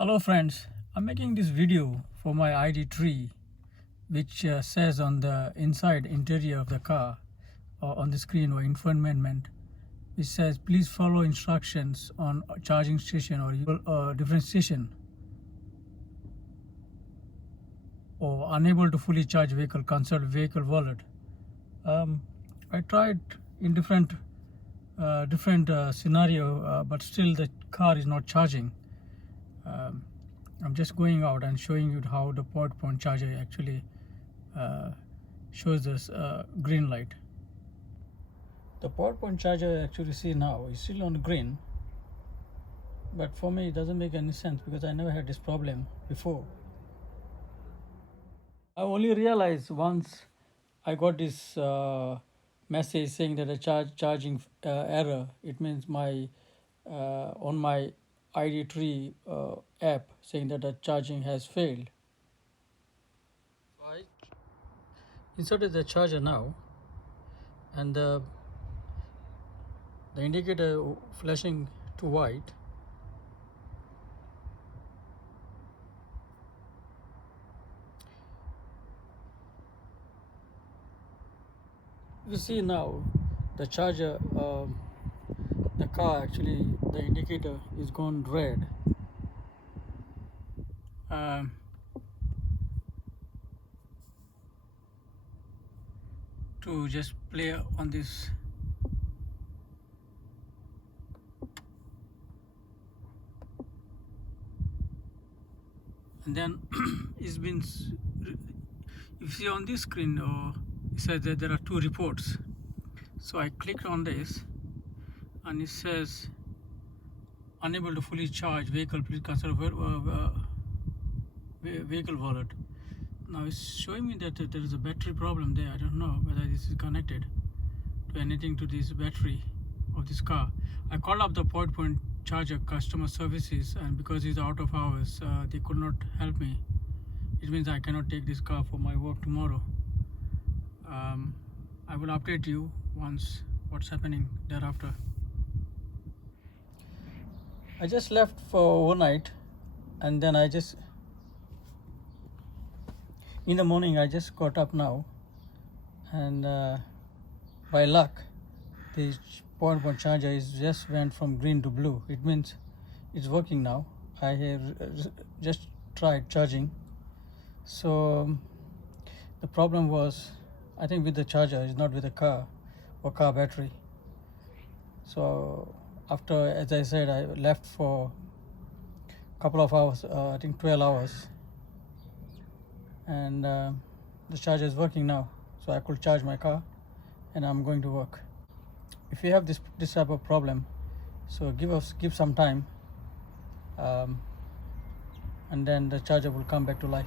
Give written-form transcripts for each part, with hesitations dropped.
Hello friends, I'm making this video for my ID tree which says on the inside interior of the car or on the screen or infotainment, which says please follow instructions on a charging station or different station, or unable to fully charge vehicle, consult vehicle wallet. I tried in different scenario, but still the car is not charging. I'm just going out and showing you how the point charger actually uh, shows this green light. The point charger actually see now is still on green, but for me it doesn't make any sense because I never had this problem before. I only realized once I got this message saying that a charging error. It means my on my ID tree app saying that the charging has failed. I inserted the charger now, and the indicator flashing to white. You see now the charger, the car actually, the indicator is gone red. Um, to just play on this. And then it's been, you see on this screen, it says that there are two reports. So I clicked on this and it says unable to fully charge vehicle, please consult vehicle wallet. Now it's showing me that there is a battery problem there. I don't know whether this is connected to anything to this battery of this car. I called up the point charger customer services, and because it's out of hours, they could not help me. It means I cannot take this car for my work tomorrow. I will update you once what's happening thereafter. I just left for overnight, and then in the morning I just got up now, and by luck the point charger is just went from green to blue. It means it's working now. I have just tried charging. So the problem was, I think, with the charger, is not with the car or car battery. So after, as I said, I left for a couple of hours, I think 12 hours, and the charger is working now, so I could charge my car and I'm going to work. If you have this type of problem, so give some time, and then the charger will come back to life.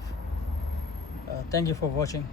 Thank you for watching.